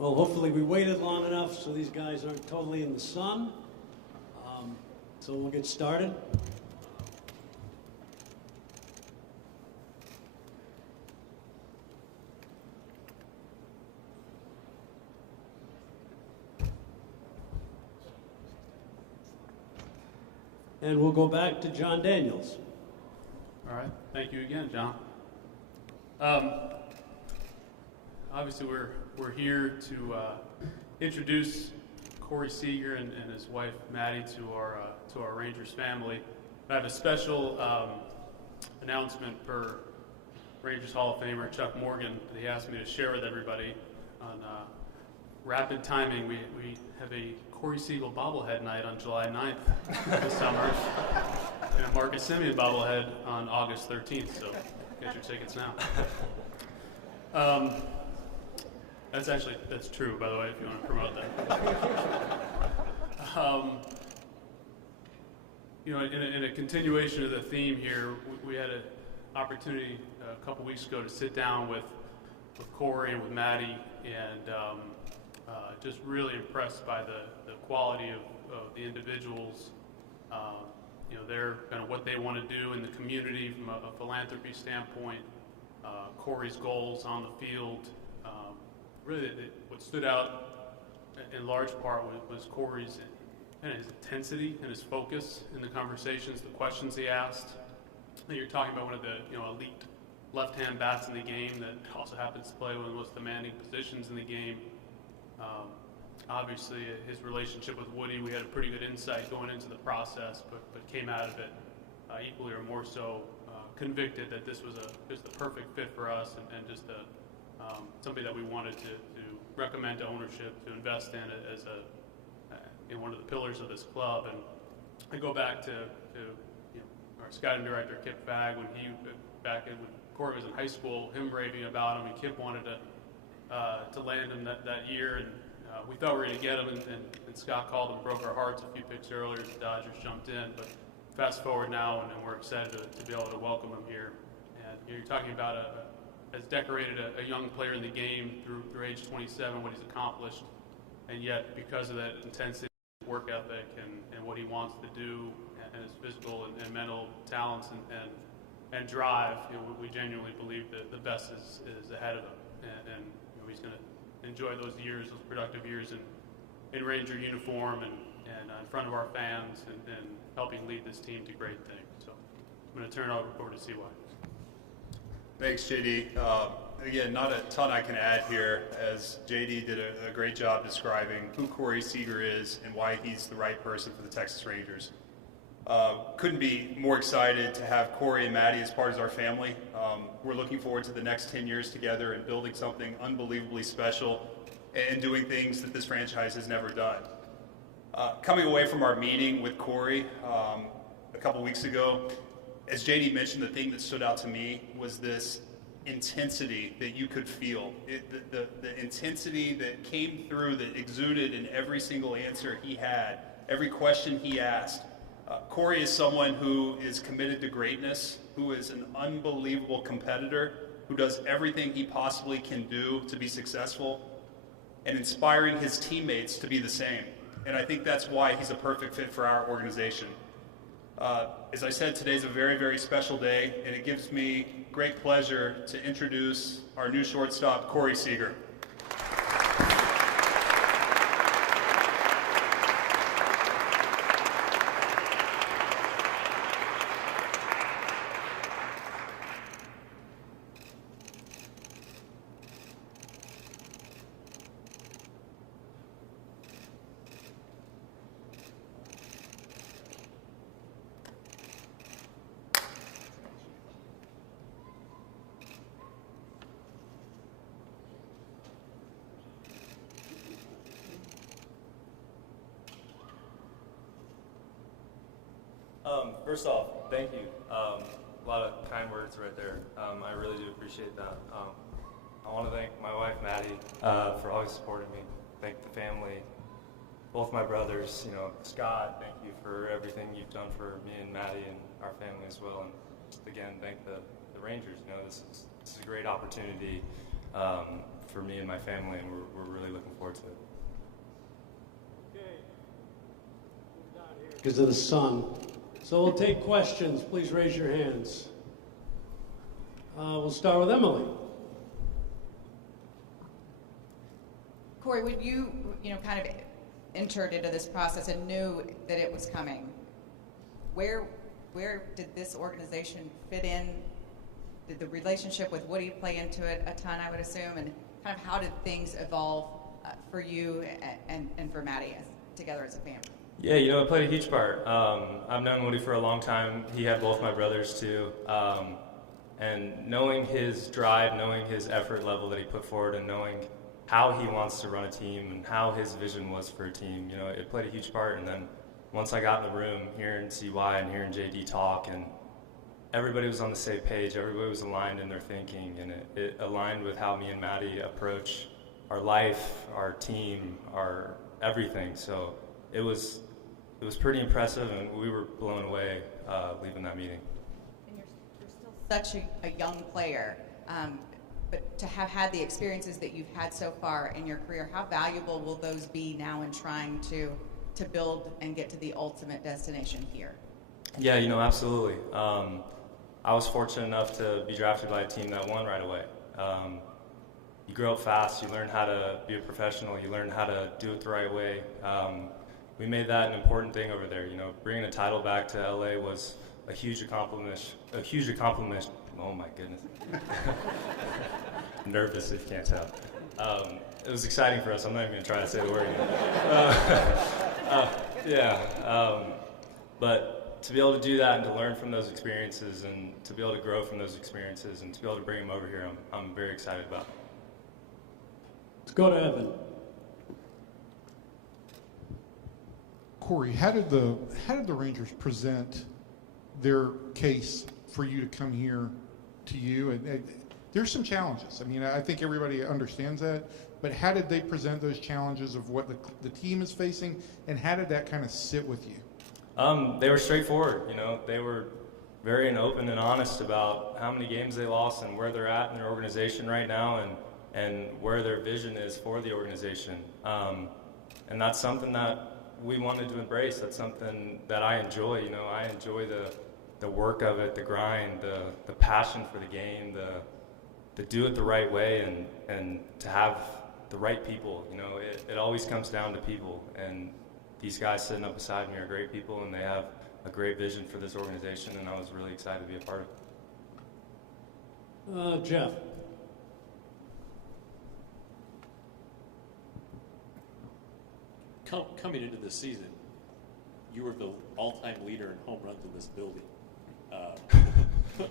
Well, hopefully we waited long enough so these guys aren't totally in the sun. So we'll get started. And we'll go back to John Daniels. All right. Thank you again, John. Obviously, we're here to introduce Corey Seager and his wife Maddie to our Rangers family. I have a special announcement per Rangers Hall of Famer Chuck Morgan that he asked me to share with everybody. On rapid timing, we have a Corey Seager bobblehead night on July 9th this summer, and a Marcus Semien bobblehead on August 13th. So get your tickets now. That's true, by the way, if you want to promote that. In a continuation of the theme here, we had an opportunity a couple weeks ago to sit down with Corey and with Maddie, and just really impressed by the quality of the individuals. They're kind of what they want to do in the community from a philanthropy standpoint. Corey's goals on the field. Really, what stood out in large part was Corey's and his intensity and his focus in the conversations, the questions he asked. You're talking about one of the elite left-hand bats in the game that also happens to play one of the most demanding positions in the game. Obviously, his relationship with Woody, we had a pretty good insight going into the process, but came out of it equally or more so convicted that this was just the perfect fit for us and just something that we wanted to recommend to ownership, to invest in as one of the pillars of this club. And I go back to our scouting director Kip Fagg when Corey was in high school, him raving about him, and Kip wanted to land him that year, and we thought we were going to get him, and Scott called and broke our hearts a few picks earlier. The Dodgers jumped in, but fast forward now, and we're excited to be able to welcome him here. And you're talking about has decorated a young player in the game through age 27, what he's accomplished, and yet because of that intensity, work ethic, and what he wants to do, and his physical and mental talents and drive, we genuinely believe that the best is ahead of him, and he's going to enjoy those productive years in Ranger uniform and in front of our fans and helping lead this team to great things. So I'm going to turn it over to CY. Thanks, JD. Again, not a ton I can add here, as JD did a great job describing who Corey Seager is and why he's the right person for the Texas Rangers. Couldn't be more excited to have Corey and Maddie as part of our family. We're looking forward to the next 10 years together and building something unbelievably special and doing things that this franchise has never done. Coming away from our meeting with Corey a couple weeks ago, as JD mentioned, the thing that stood out to me was this intensity that you could feel. The intensity that came through, that exuded in every single answer he had, every question he asked. Corey is someone who is committed to greatness, who is an unbelievable competitor, who does everything he possibly can do to be successful, and inspiring his teammates to be the same. And I think that's why he's a perfect fit for our organization. As I said, today's a very, very special day, and it gives me great pleasure to introduce our new shortstop, Corey Seager. First off, thank you. A lot of kind words right there. I really do appreciate that. I want to thank my wife, Maddie, for always supporting me. Thank the family, both my brothers, Scott, thank you for everything you've done for me and Maddie and our family as well. And just again, thank the Rangers. This is a great opportunity for me and my family, and we're really looking forward to it. Because of the sun. So we'll take questions. Please raise your hands. We'll start with Emily. Corey, when you kind of entered into this process and knew that it was coming, where did this organization fit in? Did the relationship with Woody play into it a ton, I would assume? And kind of how did things evolve for you and for Maddie together as a family? Yeah, it played a huge part. I've known Woody for a long time. He had both my brothers too. And knowing his drive, knowing his effort level that he put forward, and knowing how he wants to run a team and how his vision was for a team, it played a huge part. And then once I got in the room, hearing CY and hearing JD talk, and everybody was on the same page, everybody was aligned in their thinking, and it aligned with how me and Maddie approach our life, our team, our everything. So it was pretty impressive, and we were blown away leaving that meeting. And you're still such a young player, but to have had the experiences that you've had so far in your career, how valuable will those be now in trying to build and get to the ultimate destination here? Yeah, absolutely. I was fortunate enough to be drafted by a team that won right away. You grow up fast, you learn how to be a professional, you learn how to do it the right way. We made that an important thing over there. Bringing a title back to LA was a huge accomplishment. Oh my goodness. Nervous if you can't tell. It was exciting for us. I'm not even going to try to say the word anymore. But to be able to do that and to learn from those experiences and to be able to grow from those experiences and to be able to bring them over here, I'm very excited about. Let's go to Evan. Corey, how did the Rangers present their case for you to come here to you? And there's some challenges. I mean, I think everybody understands that. But how did they present those challenges of what the team is facing, and how did that kind of sit with you? They were straightforward. They were very open and honest about how many games they lost and where they're at in their organization right now, and where their vision is for the organization. And that's something that we wanted to embrace. That's something that I enjoy. I enjoy the work of it, the grind, the passion for the game, to do it the right way, and to have the right people. It always comes down to people, and these guys sitting up beside me are great people, and they have a great vision for this organization, and I was really excited to be a part of it. Jeff. Coming into this season, you were the all-time leader in home runs in this building.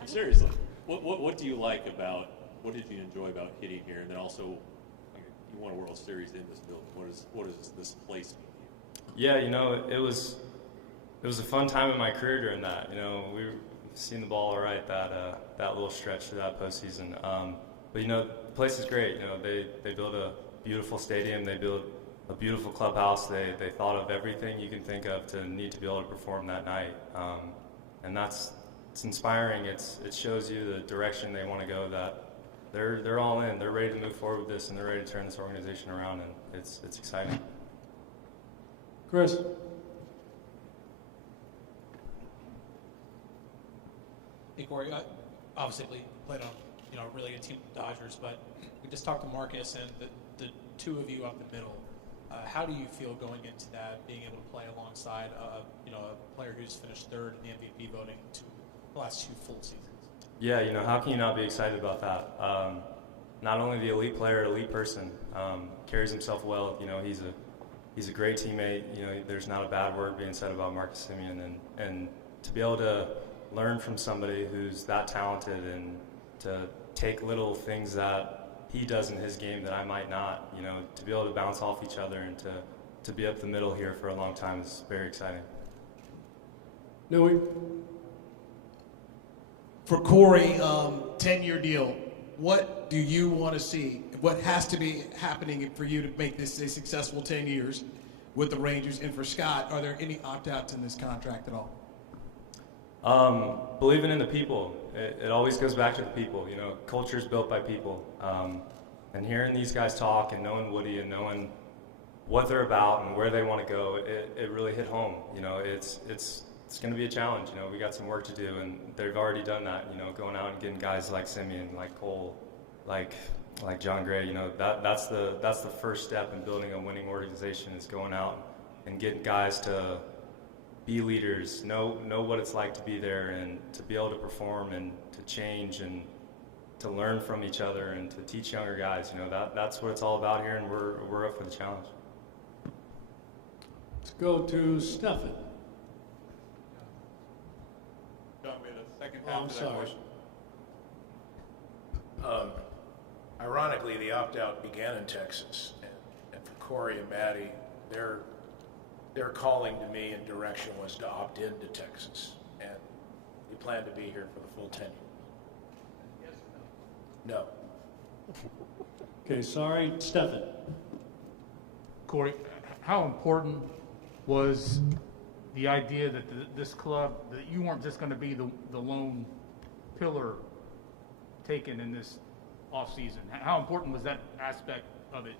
Seriously, what do you like about? What did you enjoy about hitting here? And then also, you won a World Series in this building. What does this place mean to you? Yeah, it was a fun time in my career during that. We've seen the ball all right that little stretch through that postseason. But the place is great. They built a beautiful stadium. They built a beautiful clubhouse. They thought of everything you can think of to need to be able to perform that night. And it's inspiring. It shows you the direction they want to go. That they're all in. They're ready to move forward with this, and they're ready to turn this organization around. And it's exciting. Chris. Hey Corey, obviously played on a really good team, the Dodgers, but we just talked to Marcus and the two of you up the middle. How do you feel going into that, being able to play alongside a player who's finished third in the MVP voting the last 2 full seasons? Yeah, how can you not be excited about that? Not only the elite player, elite person, carries himself well. He's a great teammate. There's not a bad word being said about Marcus Semien, and to be able to learn from somebody who's that talented and to take little things that he does in his game that I might not, to be able to bounce off each other and to be up the middle here for a long time is very exciting. Nui. For Corey, 10-year deal, what do you want to see? What has to be happening for you to make this a successful 10 years with the Rangers? And for Scott, are there any opt-outs in this contract at all? Believing in the people. It always goes back to the people. Culture is built by people. And hearing these guys talk and knowing Woody and knowing what they're about and where they want to go, it really hit home. You know, it's going to be a challenge. You know, we got some work to do, and they've already done that. You know, going out and getting guys like Simeon, like Cole, like John Gray. You know, that's the first step in building a winning organization, is going out and getting guys to be leaders, know what it's like to be there, and to be able to perform and to change and to learn from each other and to teach younger guys. You know, that's what it's all about here, and we're up for the challenge. Let's go to Stefan. John made a second Oh, half I'm to that sorry. question. Ironically, the opt-out began in Texas, and for Corey and Maddie, their calling to me and direction was to opt into Texas, and we plan to be here for the full 10 years. Yes or no? Okay, sorry, Stefan. Corey, how important was the idea that this club, that you weren't just going to be the lone pillar taken in this off season? How important was that aspect of it?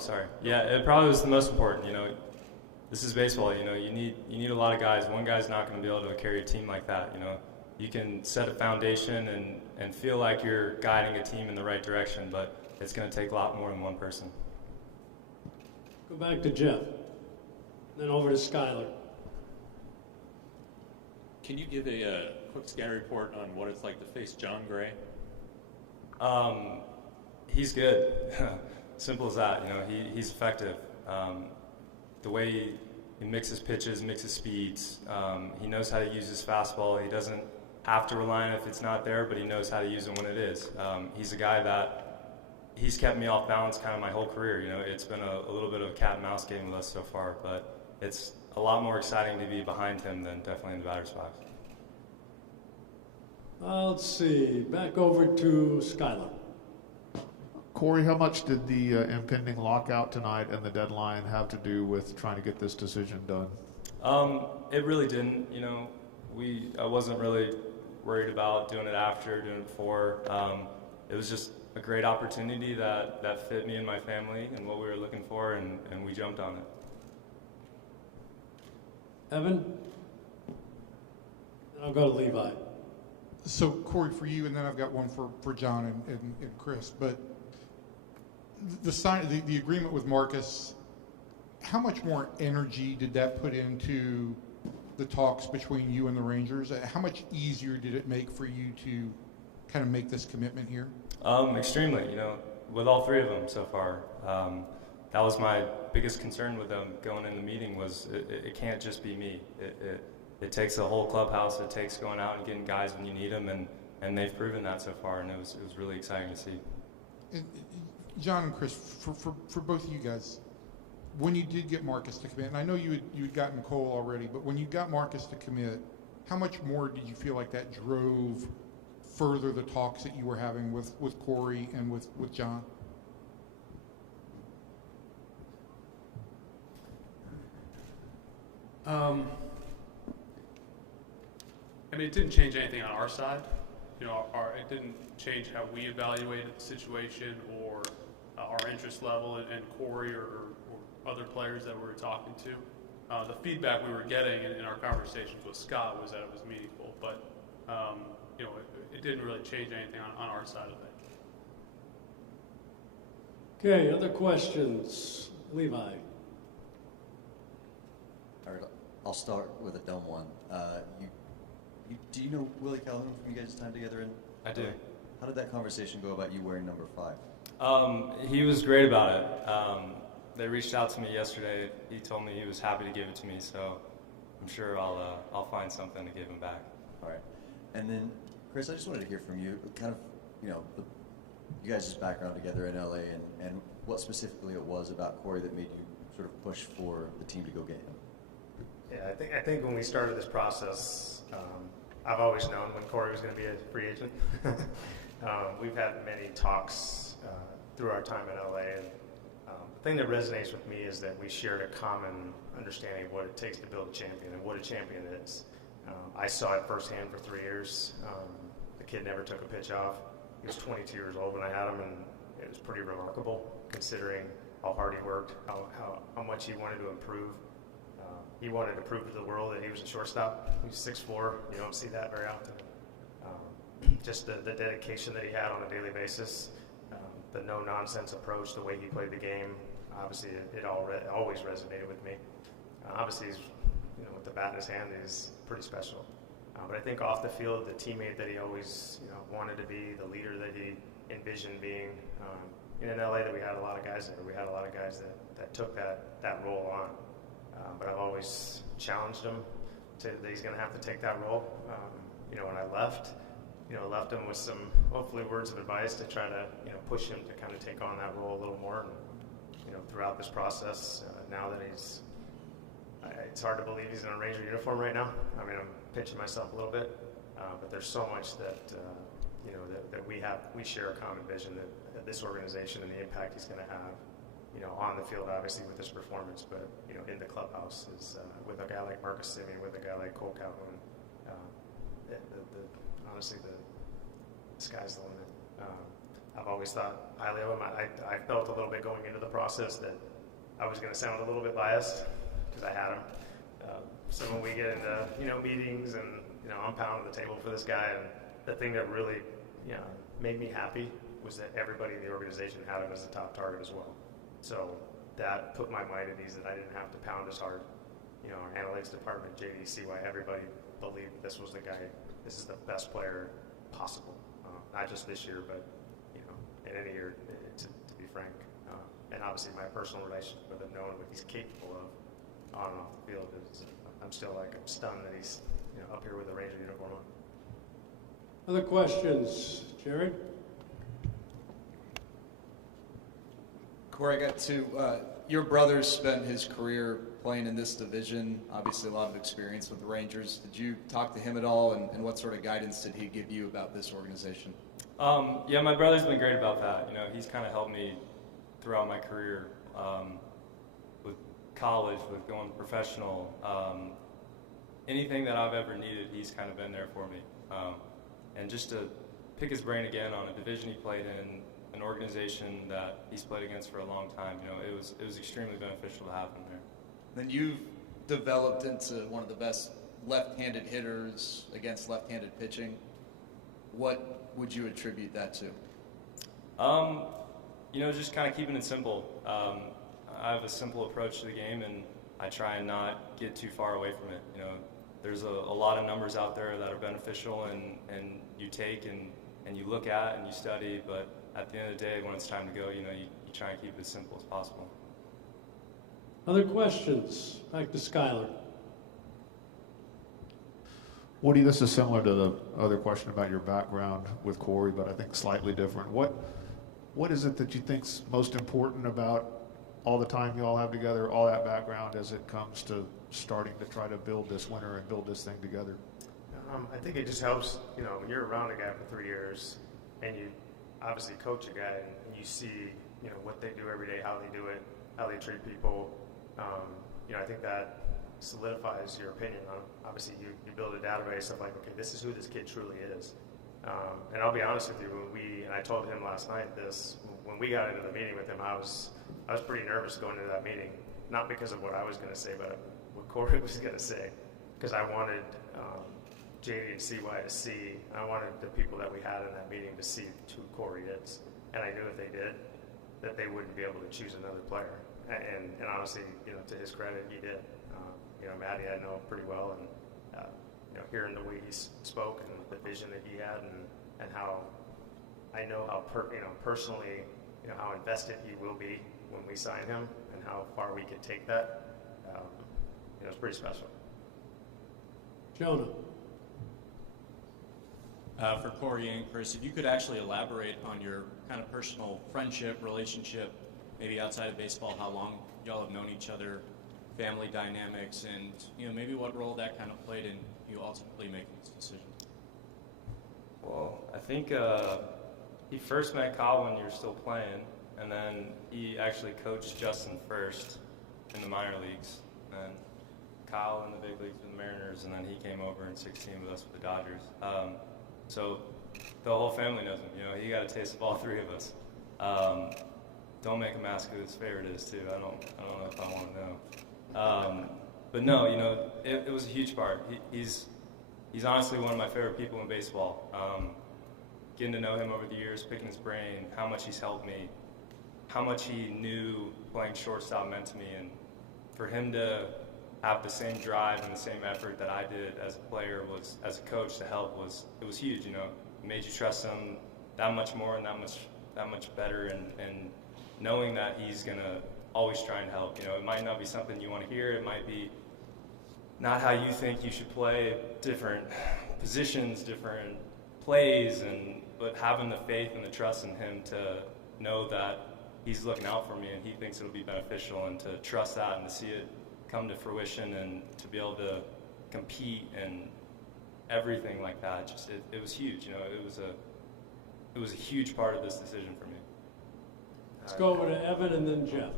Sorry. Yeah, it probably was the most important. You know, this is baseball. You know, you need a lot of guys. One guy's not going to be able to carry a team like that. You know, you can set a foundation and feel like you're guiding a team in the right direction, but it's going to take a lot more than one person. Go back to Jeff, then over to Skyler. Can you give a quick scouting report on what it's like to face John Gray? He's good. Simple as that. You know, he's effective. The way he mixes pitches, mixes speeds. He knows how to use his fastball. He doesn't have to rely on it if it's not there, but he knows how to use it when it is. He's a guy that he's kept me off balance kind of my whole career. You know, it's been a little bit of a cat and mouse game with us so far, but it's a lot more exciting to be behind him than definitely in the batter's box. Let's see, back over to Skyler. Corey, how much did the impending lockout tonight and the deadline have to do with trying to get this decision done? It really didn't. You know, I wasn't really worried about doing it after, doing it before. It was just a great opportunity that fit me and my family and what we were looking for, and we jumped on it. Evan? Then I'll go to Levi. So, Corey, for you, and then I've got one for John and Chris, but the agreement with Marcus, how much more energy did that put into the talks between you and the Rangers? How much easier did it make for you to kind of make this commitment here? Extremely, you know, with all three of them so far. That was my biggest concern with them going in the meeting, was it can't just be me. It takes a whole clubhouse. It takes going out and getting guys when you need them, and they've proven that so far, and it was really exciting to see. And John and Chris, for both of you guys, when you did get Marcus to commit, and I know you'd gotten Cole already, but when you got Marcus to commit, how much more did you feel like that drove further the talks that you were having with Corey and with John? I mean, it didn't change anything on our side. You know, it didn't change how we evaluated the situation or our interest level in Corey or other players that we were talking to. The feedback we were getting in our conversations with Scott was that it was meaningful, but you know, it didn't really change anything on our side of it. Okay, other questions? Levi. All right, I'll start with a dumb one. Do you know Willie Calhoun from you guys' time together? I do. How did that conversation go about you wearing number 5? He was great about it. They reached out to me yesterday. He told me he was happy to give it to me, so I'm sure I'll find something to give him back. All right. And then, Chris, I just wanted to hear from you, kind of, you know, you guys' background together in LA, and what specifically it was about Corey that made you sort of push for the team to go get him. Yeah, I think when we started this process, I've always known when Corey was going to be a free agent. We've had many talks through our time in LA, and the thing that resonates with me is that we shared a common understanding of what it takes to build a champion and what a champion is. I saw it firsthand for 3 years. The kid never took a pitch off. He was 22 years old when I had him, and it was pretty remarkable considering how hard he worked, how much he wanted to improve. He wanted to prove to the world that he was a shortstop. He's 6'4". You don't see that very often. Just the dedication that he had on a daily basis, the no-nonsense approach, the way he played the game, obviously it always resonated with me. Obviously, he's, with the bat in his hand, he's pretty special. But I think off the field, the teammate that he always wanted to be, the leader that he envisioned being. In LA, that we had a lot of guys there. We had a lot of guys that took that role on. But I've always challenged him that he's going to have to take that role. When I left him with some, hopefully, words of advice to try to, push him to kind of take on that role a little more. And, throughout this process, now that it's hard to believe he's in a Ranger uniform right now. I mean, I'm pinching myself a little bit, but there's so much that we share a common vision that this organization and the impact he's going to have, on the field, obviously with his performance, but in the clubhouse is with a guy like Marcus Simeon, with a guy like Cole Calhoun. Honestly, the sky's the limit. I've always thought highly of him. I felt a little bit going into the process that I was going to sound a little bit biased because I had him. So when we get into meetings and I'm pounding the table for this guy, and the thing that really made me happy was that everybody in the organization had him as a top target as well. So that put my mind at ease that I didn't have to pound as hard. Our analytics department, JD, CY, everybody believed this was the guy. This is the best player possible, not just this year, but in any year, to be frank. And obviously, my personal relationship with him, knowing what he's capable of on and off the field, I'm stunned that he's up here with the Ranger uniform on. Other questions, Jared? Corey, I got to, your brother spent his career playing in this division, obviously a lot of experience with the Rangers. Did you talk to him at all, and what sort of guidance did he give you about this organization? Yeah, my brother's been great about that. He's kind of helped me throughout my career with college, with going professional. Anything that I've ever needed, he's kind of been there for me. And just to pick his brain again on a division he played in, an organization that he's played against for a long time, it was extremely beneficial to have him there. Then you've developed into one of the best left-handed hitters against left-handed pitching. What would you attribute that to? Just kind of keeping it simple. I have a simple approach to the game, and I try and not get too far away from it. There's a lot of numbers out there that are beneficial, and you take and you look at and you study, but at the end of the day, when it's time to go, you try and keep it as simple as possible. Other questions? Back to Skylar. Woody, this is similar to the other question about your background with Corey, but I think slightly different. What is it that you think's most important about all the time you all have together, all that background, as it comes to starting to try to build this winter and build this thing together? I think it just helps, when you're around a guy for 3 years and you obviously coach a guy and you see, what they do every day, how they do it, how they treat people. I think that solidifies your opinion on him. Obviously, you build a database of like, okay, this is who this kid truly is. And I'll be honest with you, and I told him last night this, when we got into the meeting with him, I was pretty nervous going into that meeting, not because of what I was going to say, but what Corey was going to say, because I wanted JD and CY to see, I wanted the people that we had in that meeting to see who Corey is. And I knew if they did, that they wouldn't be able to choose another player. And honestly, to his credit, he did. Matty I know pretty well, and hearing the way he spoke and the vision that he had, and how I know how personally, how invested he will be when we sign him, and how far we can take that. It's pretty special. Jonah. For Corey and Chris, if you could actually elaborate on your kind of personal friendship, relationship, maybe outside of baseball, how long y'all have known each other, family dynamics, and maybe what role that kind of played in you ultimately making this decision. Well, I think he first met Kyle when you were still playing, and then he actually coached Justin first in the minor leagues, and Kyle in the big leagues with the Mariners, and then he came over in 16 with us with the Dodgers. So the whole family knows him. You know, he got a taste of all three of us. Don't make him ask who his favorite is too. I don't know if I want to know. But no, you know, it was a huge part. He's honestly one of my favorite people in baseball. Getting to know him over the years, picking his brain, how much he's helped me, how much he knew playing shortstop meant to me, and for him to have the same drive and the same effort that I did as a player, was as a coach to help, it was huge. You know, it made you trust him that much more and that much better, and knowing that he's gonna always try and help. You know, it might not be something you want to hear. It might be not how you think you should play, different positions, different plays, but having the faith and the trust in him to know that he's looking out for me and he thinks it'll be beneficial, and to trust that and to see it come to fruition and to be able to compete and everything like that. Just it was huge. You know, it was a huge part of this decision for me. Let's go over to Evan and then Jeff.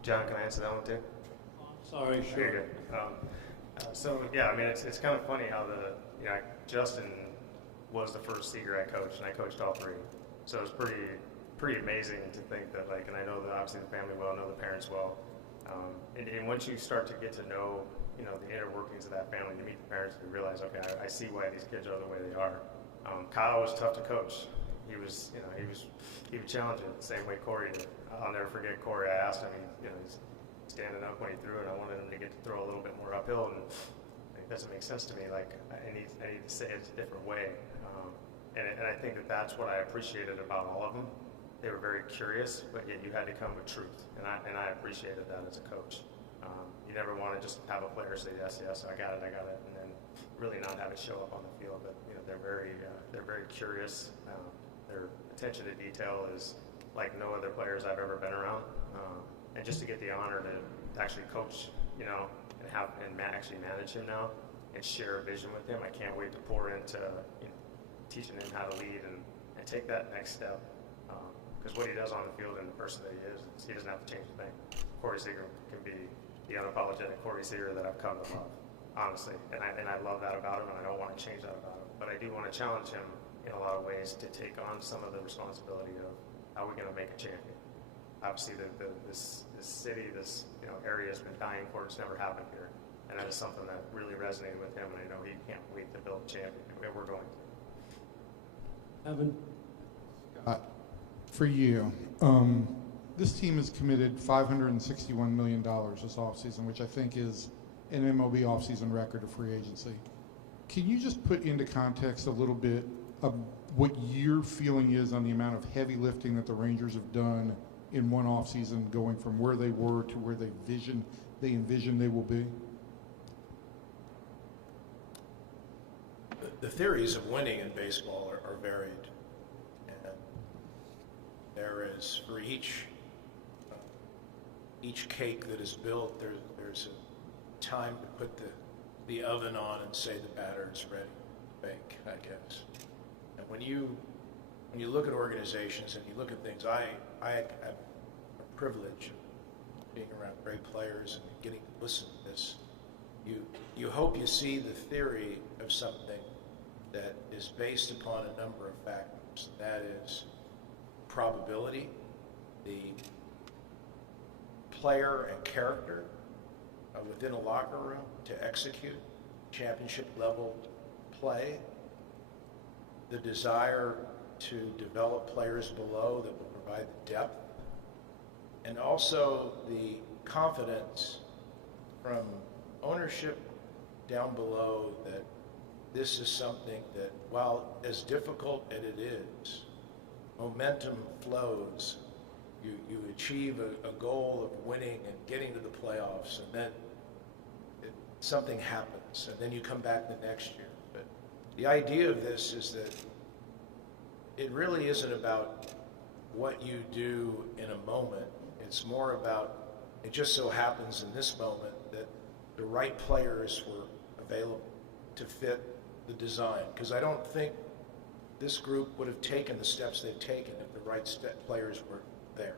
John, can I answer that one too? Sorry, sure. You're good. So yeah, I mean, it's kind of funny how Justin was the first Seager I coached, and I coached all three. So it's pretty amazing to think that, like, and I know that obviously the family well, I know the parents well, and once you start to get to know, you know, the inner workings of that family, you meet the parents, and you realize, okay, I see why these kids are the way they are. Kyle was tough to coach. He would challenge it the same way Corey did. I'll never forget Corey. I asked him, he's standing up when he threw it. I wanted him to get to throw a little bit more uphill, and it doesn't make sense to me. Like, I need to say it a different way. And I think that's what I appreciated about all of them. They were very curious, but yet you had to come with truth, and I appreciated that as a coach. You never want to just have a player say yes, I got it, and then really not have it show up on the field. But they're very curious. Their attention to detail is like no other players I've ever been around. And just to get the honor to actually coach, and actually manage him now and share a vision with him, I can't wait to pour into teaching him how to lead and take that next step. Because what he does on the field and the person that he is, he doesn't have to change a thing. Corey Seager can be the unapologetic Corey Seager that I've come to love, honestly. And I love that about him, and I don't want to change that about him. But I do want to challenge him in a lot of ways to take on some of the responsibility of how we're going to make a champion. Obviously, this city, this area has been dying for it. It's never happened here. And that is something that really resonated with him, and I know he can't wait to build a champion. We're going to. Evan? For you, this team has committed $561 million this offseason, which I think is an MLB offseason record of free agency. Can you just put into context a little bit of what your feeling is on the amount of heavy lifting that the Rangers have done in one offseason, going from where they were to where they envision they will be? The theories of winning in baseball are varied. And there is, for each cake that is built, there's a time to put the oven on and say the batter is ready to bake, I guess. And when you look at organizations and you look at things, I have a privilege of being around great players and getting to listen to this. You hope you see the theory of something that is based upon a number of factors. That is probability, the player and character within a locker room to execute championship level play, the desire to develop players below that will provide the depth, and also the confidence from ownership down below that this is something that, while as difficult as it is, momentum flows. You achieve a goal of winning and getting to the playoffs, and then something happens, and then you come back the next year. But the idea of this is that it really isn't about what you do in a moment. It's more about, it just so happens in this moment that the right players were available to fit the design. Because I don't think this group would have taken the steps they've taken if the right players were there.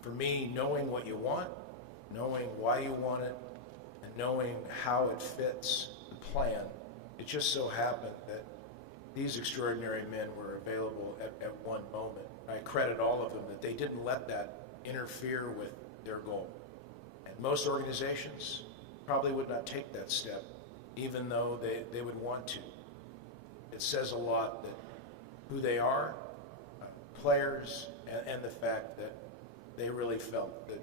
For me, knowing what you want, knowing why you want it, and knowing how it fits the plan It just so happened that these extraordinary men were available at one moment. I credit all of them that they didn't let that interfere with their goal. And most organizations probably would not take that step, even though they would want to. It says a lot that who they are, players, and the fact that they really felt that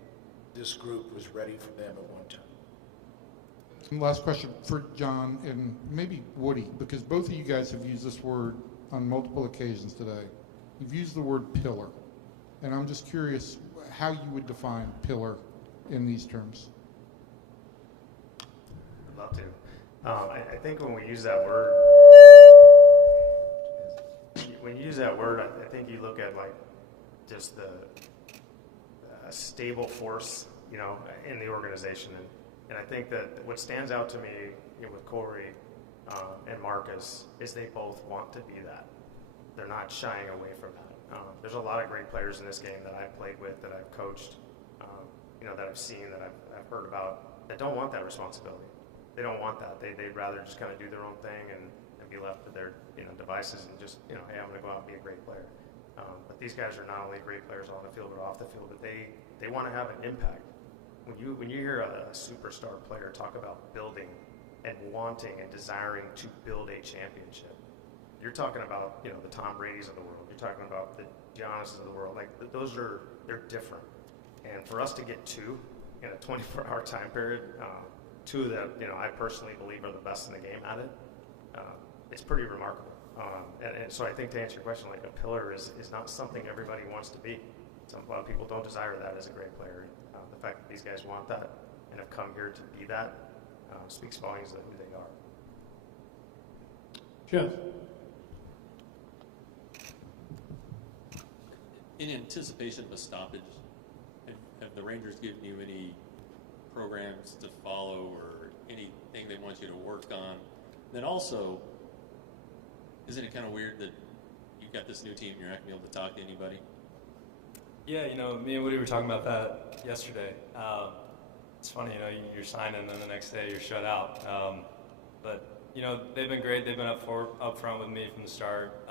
this group was ready for them at one time. Last question for John and maybe Woody, because both of you guys have used this word on multiple occasions today. You've used the word pillar, and I'm just curious how you would define pillar in these terms. I'd love to. I think when we use that word, I think you look at like just the stable force, you know, in the organization. And I think that what stands out to me, you know, with Corey and Marcus is they both want to be that. They're not shying away from that. There's a lot of great players in this game that I've played with, that I've coached, you know, that I've seen, that I've heard about, that don't want that responsibility. They don't want that. They'd rather just kind of do their own thing and be left to their, you know, devices and just, you know, hey, I'm going to go out and be a great player. But these guys are not only great players on the field but off the field, but they want to have an impact. When you hear a superstar player talk about building and wanting and desiring to build a championship, you're talking about, you know, the Tom Brady's of the world. You're talking about the Giannis's of the world. Like they're different. And for us to get two in a 24-hour time period, two that, you know, I personally believe are the best in the game at it, it's pretty remarkable. And so I think to answer your question, like a pillar is not something everybody wants to be. A lot of people don't desire that as a great player. The fact that these guys want that and have come here to be that speaks volumes of who they are. Jeff. In anticipation of a stoppage, have the Rangers given you any programs to follow or anything they want you to work on? Then also, isn't it kind of weird that you've got this new team and you're not going to be able to talk to anybody? Yeah, you know, me and Woody were talking about that yesterday. It's funny, you know, you're signing and then the next day you're shut out. But, you know, they've been great. They've been up front with me from the start.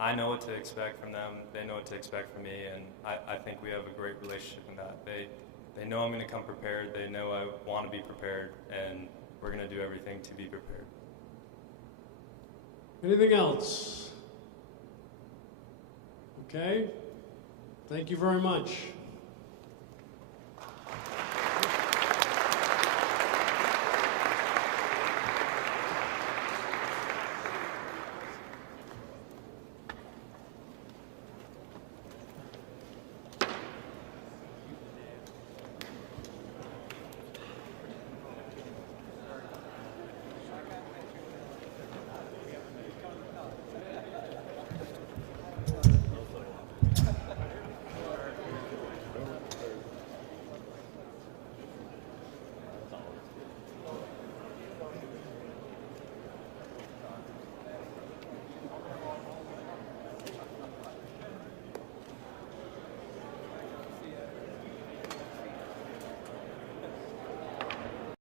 I know what to expect from them. They know what to expect from me, and I think we have a great relationship in that. They know I'm going to come prepared. They know I want to be prepared, and we're going to do everything to be prepared. Anything else? Okay. Thank you very much.